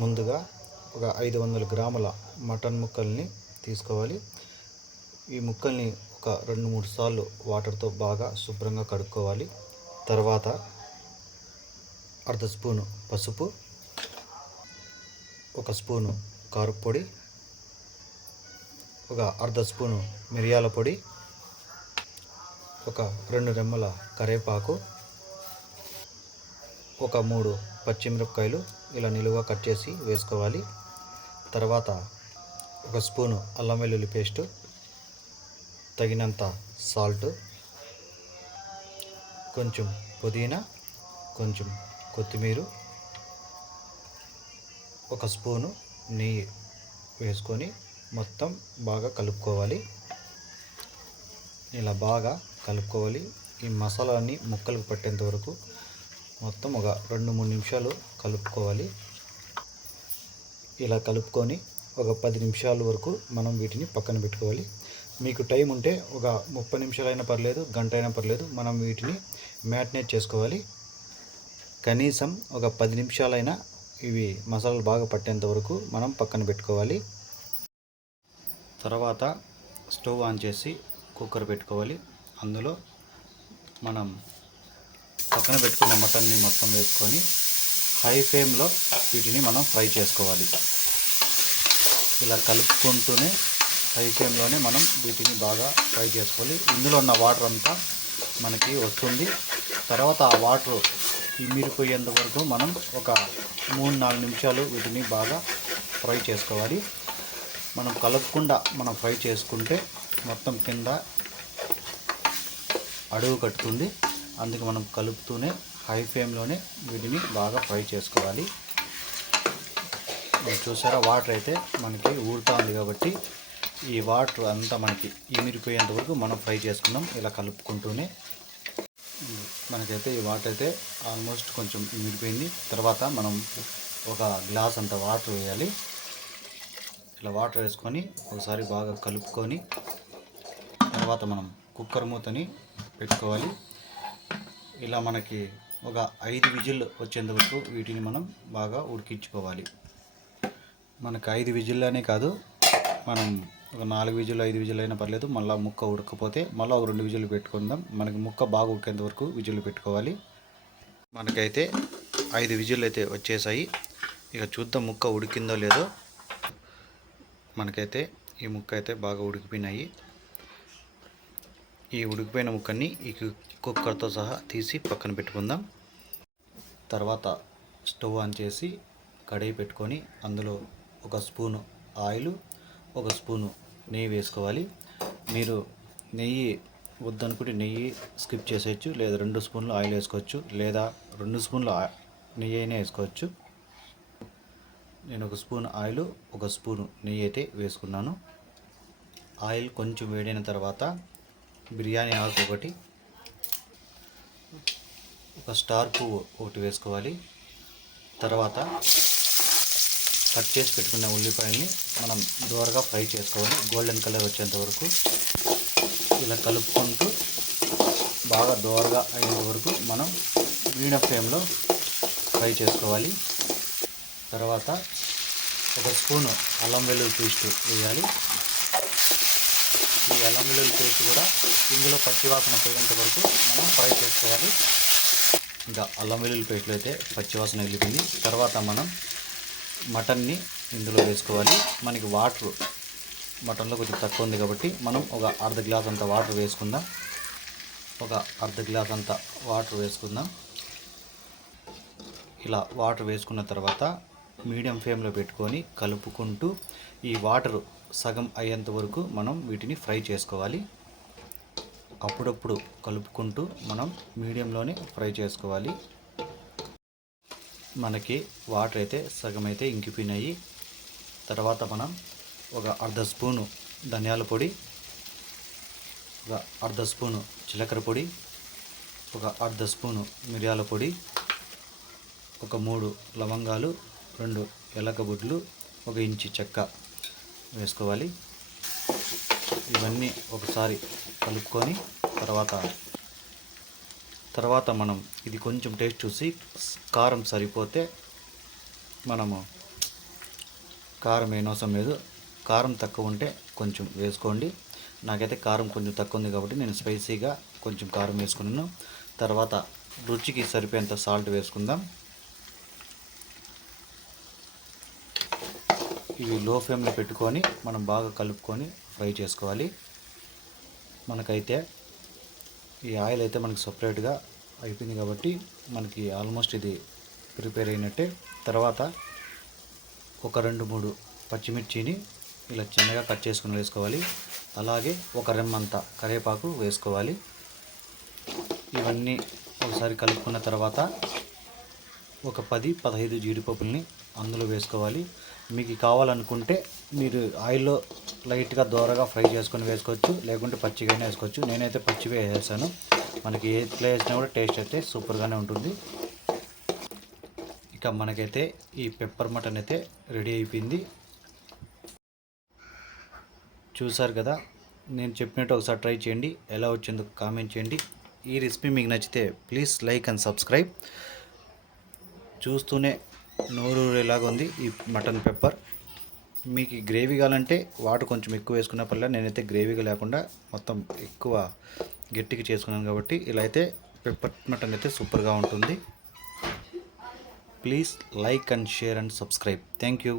ముందుగా ఒక ఐదు వందల గ్రాముల మటన్ ముక్కల్ని తీసుకోవాలి. ఈ ముక్కల్ని ఒక రెండు మూడు సార్లు వాటర్తో బాగా శుభ్రంగా కడుక్కోవాలి. తర్వాత అర్ధ స్పూను పసుపు ఒక స్పూను కారపొడి ఒక అర్ధ స్పూను మిరియాల పొడి ఒక రెండు రెమ్మల కరేపాకు ఒక మూడు పచ్చిమిరపకాయలు ఇలా నిలువ కట్ చేసి వేసుకోవాలి. తర్వాత ఒక స్పూను అల్లం వెల్లుల్లి పేస్టు తగినంత సాల్ట్ కొంచెం పుదీనా కొంచెం కొత్తిమీర ఒక స్పూను నెయ్యి వేసుకొని మొత్తం బాగా కలుపుకోవాలి. ఇలా బాగా కలుపుకోవాలి. ఈ మసాలాన్ని ముక్కలకు పట్టేంత వరకు మొత్తం ఒక రెండు మూడు నిమిషాలు కలుపుకోవాలి. ఇలా కలుపుకొని ఒక పది నిమిషాల వరకు మనం వీటిని పక్కన పెట్టుకోవాలి. మీకు టైం ఉంటే ఒక ముప్పై నిమిషాలైనా పర్లేదు గంట అయినా పర్లేదు మనం వీటిని మ్యాటినేట్ చేసుకోవాలి. కనీసం ఒక పది నిమిషాలైనా ఇవి మసాలాలు బాగా పట్టేంత వరకు మనం పక్కన పెట్టుకోవాలి. తర్వాత స్టవ్ ఆన్ చేసి కుక్కర్ పెట్టుకోవాలి. అందులో మనం పక్కన పెట్టుకున్న మటన్ని మొత్తం వేసుకొని హై ఫ్లేమ్లో వీటిని మనం ఫ్రై చేసుకోవాలి. ఇలా కలుపుకుంటూనే హై ఫ్లేమ్లోనే మనం వీటిని బాగా ఫ్రై చేసుకోవాలి. ఇందులో ఉన్న వాటర్ అంతా మనకి వస్తుంది. తర్వాత ఆ వాటర్ ఇమిరిపోయేంత వరకు మనం ఒక మూడు నాలుగు నిమిషాలు వీటిని బాగా ఫ్రై చేసుకోవాలి. మనం కలపకుండా మనం ఫ్రై చేసుకుంటే మొత్తం కింద అడుగు కట్టుతుంది. అందుకు మనం కలుపుతూనే హై ఫ్లేమ్లోనే వీటిని బాగా ఫ్రై చేసుకోవాలి. మీరు చూసారా? వాటర్ అయితే మనకి ఊరుతూ ఉంది కాబట్టి ఈ వాటర్ అంతా మనకి ఇమిరిపోయేంత వరకు మనం ఫ్రై చేసుకున్నాం ఇలా కలుపుకుంటూనే మనకైతే ఈ వాటర్ అయితే ఆల్మోస్ట్ కొంచెం ఇమిరిపోయింది తర్వాత మనం ఒక గ్లాస్ అంత వాటర్ వేయాలి. ఇలా వాటర్ వేసుకొని ఒకసారి బాగా కలుపుకొని తర్వాత మనం కుక్కర్ మూతని పెట్టుకోవాలి. ఇలా మనకి ఒక ఐదు విజిల్ వచ్చేంత వరకు వీటిని మనం బాగా ఉడికించుకోవాలి. మనకు ఐదు విజిల్లోనే కాదు మనం ఒక నాలుగు విజులు ఐదు విజిల్ అయినా పర్లేదు మళ్ళీ ముక్క ఉడకపోతే మళ్ళీ ఒక రెండు విజిల్లు పెట్టుకుందాం. మనకి ముక్క బాగా ఉడికేంత వరకు విజిల్లు పెట్టుకోవాలి. మనకైతే ఐదు విజిల్లు అయితే వచ్చేసాయి. ఇక చూద్దాం ముక్క ఉడికిందో లేదో. మనకైతే ఈ ముక్క అయితే బాగా ఉడికిపోయినాయి. ఈ ఉడికిపోయిన ముక్కని ఈ కు- కుక్కర్తో సహా తీసి పక్కన పెట్టుకుందాం. తర్వాత స్టవ్ ఆన్ చేసి కడాయి పెట్టుకొని అందులో ఒక స్పూను ఆయిల్ ఒక స్పూను నెయ్యి వేసుకోవాలి. మీరు నెయ్యి వద్దనుకుంటే నెయ్యి స్కిప్ చేసేయచ్చు లేదా రెండు స్పూన్లు ఆయిల్ వేసుకోవచ్చు లేదా రెండు స్పూన్లు నెయ్యి అయినా వేసుకోవచ్చు. నేను ఒక స్పూన్ ఆయిల్ ఒక స్పూను నెయ్యి అయితే వేసుకున్నాను. ఆయిల్ కొంచెం వేడైన తర్వాత బిర్యానీ ఆకు ఒకటి. ఒక స్టార్ పువ్వు ఒకటి వేసుకోవాలి. తర్వాత కట్ చేసి పెట్టుకున్న ఉల్లిపాయల్ని మనం దూరగా ఫ్రై చేసుకోవాలి. గోల్డెన్ కలర్ వచ్చేంత వరకు ఇలా కలుపుకుంటూ బాగా దూరగా అయ్యేంత వరకు మనం మీడియం ఫ్లేమ్లో ఫ్రై చేసుకోవాలి. తర్వాత ఒక స్పూను అల్లం వెల్లుల్లి పేస్ట్ వేయాలి. ఈ అల్లం వెల్లుల్లి పేస్ట్ కూడా ఇందులో పచ్చివాసన పోయేంత వరకు మనం ఫ్రై చేసుకోవాలి. ఇంకా అల్లం వెల్లుల్లి పేస్ట్లో అయితే పచ్చివాసన వెళ్ళిపోయింది తర్వాత మనం మటన్ని ఇందులో వేసుకోవాలి. మనకి వాటర్ మటన్లో కొంచెం తక్కువ ఉంది కాబట్టి మనం ఒక అర్ధ గ్లాస్ అంత వాటర్ వేసుకుందాం. ఒక అర్ధ గ్లాస్ అంత వాటర్ వేసుకుందాం. ఇలా వాటర్ వేసుకున్న తర్వాత మీడియం ఫ్లేమ్లో పెట్టుకొని కలుపుకుంటూ ఈ వాటర్ సగం అయ్యేంత వరకు మనం వీటిని ఫ్రై చేసుకోవాలి. అప్పుడప్పుడు కలుపుకుంటూ మనం మీడియంలోనే ఫ్రై చేసుకోవాలి. మనకి వాటర్ అయితే సగం అయితే ఇంకిపోయినాయి. తర్వాత మనం ఒక అర్ధ స్పూను ధనియాల పొడి ఒక అర్ధ స్పూను జీలకర్ర పొడి ఒక అర్ధ స్పూను మిరియాల పొడి ఒక మూడు లవంగాలు రెండు ఎలకబుడ్లు ఒక ఇంచు చెక్క వేసుకోవాలి. ఇవన్నీ ఒకసారి కలుపుకొని తర్వాత తర్వాత మనం ఇది కొంచెం టేస్ట్ చూసి కారం సరిపోతే మనము కారం వేయనవసరం లేదు. కారం తక్కువ ఉంటే కొంచెం వేసుకోండి. నాకైతే కారం కొంచెం తక్కువ ఉంది కాబట్టి నేను స్పైసీగా కొంచెం కారం వేసుకున్నాను. తర్వాత రుచికి సరిపోయేంత సాల్ట్ వేసుకుందాం. ఇవి లో ఫ్లేమ్లో పెట్టుకొని మనం బాగా కలుపుకొని ఫ్రై చేసుకోవాలి. మనకైతే ఈ ఆయిల్ అయితే మనకి సపరేట్గా అయిపోయింది కాబట్టి మనకి ఆల్మోస్ట్ ఇది ప్రిపేర్ అయినట్టే. తర్వాత ఒక రెండు మూడు పచ్చిమిర్చిని ఇలా చిన్నగా కట్ చేసుకుని వేసుకోవాలి. అలాగే ఒక రెమ్మంత కరివేపాకు వేసుకోవాలి. ఇవన్నీ ఒకసారి కలుపుకున్న తర్వాత ఒక పది పదహైదు జీడిపప్పుల్ని అందులో వేసుకోవాలి. మీకు కావాలనుకుంటే మీరు ఆయిల్లో లైట్గా దోరగా ఫ్రై చేసుకొని వేసుకోవచ్చు. లేకుంటే పచ్చిగానే వేసుకోవచ్చు. నేనైతే పచ్చివే వేసాను మనకి ఏ ప్లే వేసినా కూడా టేస్ట్ అయితే సూపర్గానే ఉంటుంది. ఇక మనకైతే ఈ పెప్పర్ మటన్ అయితే రెడీ అయిపోయింది. చూసారు కదా? నేను చెప్పినట్టు ఒకసారి ట్రై చేయండి. ఎలా వచ్చిందో కామెంట్ చేయండి. ఈ రెసిపీ మీకు నచ్చితే ప్లీజ్ లైక్ అండ్ సబ్స్క్రైబ్. చూస్తూనే నోరూరేలాగా ఉంది ఈ మటన్ పెప్పర్. మీకు గ్రేవీ కావాలంటే వాటర్ కొంచెం ఎక్కువ వేసుకున్న పర్లేదు నేనైతే గ్రేవీగా లేకుండా మొత్తం ఎక్కువ గట్టిగా చేసుకున్నాను కాబట్టి ఇలా అయితే పెప్పర్ మటన్ అయితే సూపర్గా ఉంటుంది. Please like and share and subscribe. Thank you.